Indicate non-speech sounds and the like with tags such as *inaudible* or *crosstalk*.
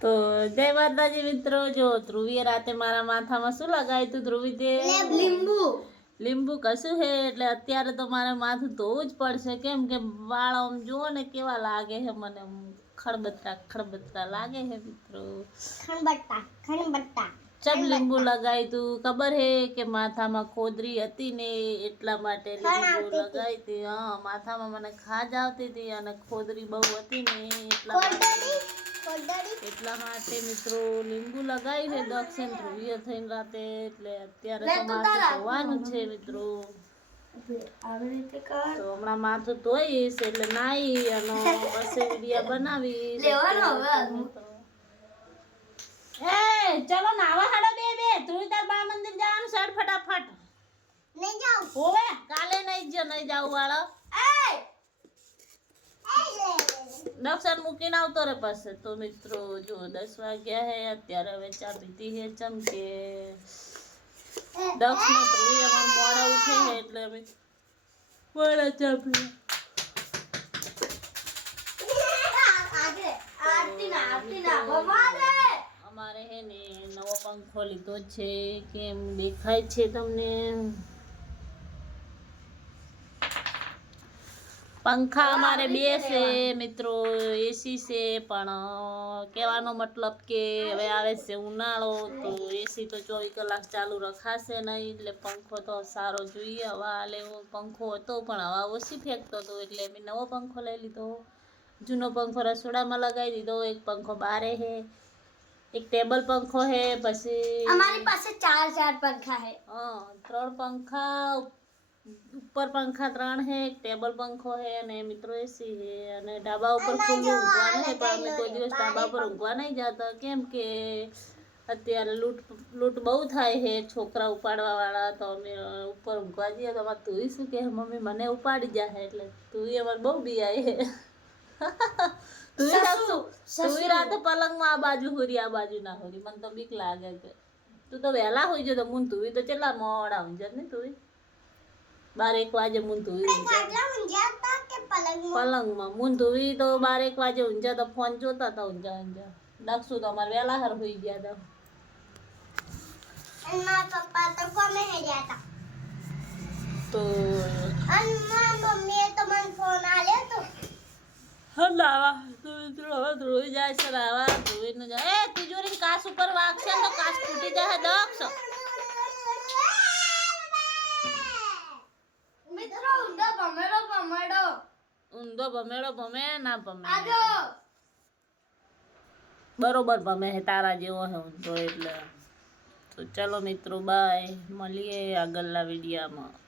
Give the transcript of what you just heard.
તો જય માતાજી મિત્રો જો ધ્રુવીએ રાતે મારા માથામાં શું લગાવ્યું હતું ધ્રુવી તે? લીંબુ. લીંબુ કશું છે એટલે અત્યારે તો મારે માથું ધોવું જ પડશે. કેમ કે વાળ આમ જુઓ ને કેવા લાગે છે મને ખડબત્તા ખડબતરા લાગે છે મિત્રો. ચમ લીંબુ લગાવી તું? ખબર હે કે માથામાં ખોદરી હતી ને એટલા માટે લીંબુ લગાવી હતી. હા માથામાં મને ખાજ આવતી હતી અને ખોદરી બહુ હતી ને એટલા માટે. એટલા માટે મિત્રો લીંબુ લગાવીને દક્ષિણ ધ્રુવીય થઈને રાતે એટલે અત્યારે તો માથું ધોવાનું છે મિત્રો. આવી રીતે કર. તો હમણાં માથું ધોઈશ એટલે નાઈ અને પછી વિડિયા બનાવી લેવાનો હવે એ ચલો નાવા હાડો બે બે. મંદિર જવાનું સર ફટાફટ. નહીં જાઉં. હોવે કાલે નહીં જ નહીં જાવ વાળો એ દક્ષિણ મૂકીને આવતો રે પાસે. તો મિત્રો, જો દસ વાગ્યા હે, અત્યારે હવે ચા પીધી હે ચમકે. દક્ષ ને ધ્રુવી અમાર મોડા ઉઠે છે એટલે અમે મોડા ચા પીએ. અમારે હે ને નવો પંખો લીધો છે, કેમ દેખાય છે તમને? પંખા અમારે બે છે મિત્રો એસી છે પણ કહેવાનો મતલબ કે હવે આવે છે ઉનાળો તો એસી તો ચોવીસ કલાક ચાલુ રખાશે નહીં એટલે પંખો તો સારો જોઈએ. હવા લેવો પંખો હતો પણ હવા ઓછી ફેંકતો હતો એટલે મેં નવો પંખો લઈ લીધો. જૂનો પંખો રસોડામાં લગાવી દીધો એક પંખો બારે હે એક ટેબલ પંખો છે પછી અમારી પાસે ચાર ચાર પંખા હે. હા ત્રણ પંખા ઉપર પંખા ત્રણ હે એક ટેબલ પંખો હે અને મિત્રો એસી હે અને ડાબા ઉપર ખુલ્લું ઊંઘવાનું છે પણ અમે કોઈ દિવસ ડાબા પર ઊંઘવા નહીં જતા. કેમ કે અત્યારે લૂંટ લૂંટ બહુ થાય હે છોકરા ઉપાડવા વાળા તો અમે ઉપર ઊંઘવા જઈએ તો અમારે તુંય શું કે મમ્મી મને ઉપાડી જાય એટલે તું અમારે બહુ બીઆઈ હે. *laughs* રાખશું. તુંય રાતે પલંગમાં આ બાજુ હોરી આ બાજુ ના હોરી. મને તો બીક લાગે કે તું તો વહેલા હોઈ જતો મુન તુંય તો કેટલા મોડા ઊંઝ ને તુંય. બાર એક વાગે કે પલંગમાં? મુન તો બારેક વાગે ઊંઝા તો ફોન જોતા હતા ઊંઝા ઊંઝા દક્ષું તો અમારે વહેલા હર હોઈ ગયા હતા. પપ્પા તો કોમે હેડ્યા હતા. તો મમ્મીએ તો મને ફોન આલ્યો તો. હા તો મિત્રો હવે ધ્રુવી જાય છે લાવા ધ્રુવીને જાય. એ તિજોરી કાચ ઉપર વાગશે તો કાસ તૂટી જાય દક્ષ મિત્રો ઊંધો ભમેડો ભમેડો ઊંધો ભમેડો ભમે ના ભમે. બરોબર ભમે હે તારા જેવો હે તો એટલે. તો ચલો મિત્રો બાય મળીએ આગળના વિડીયામાં.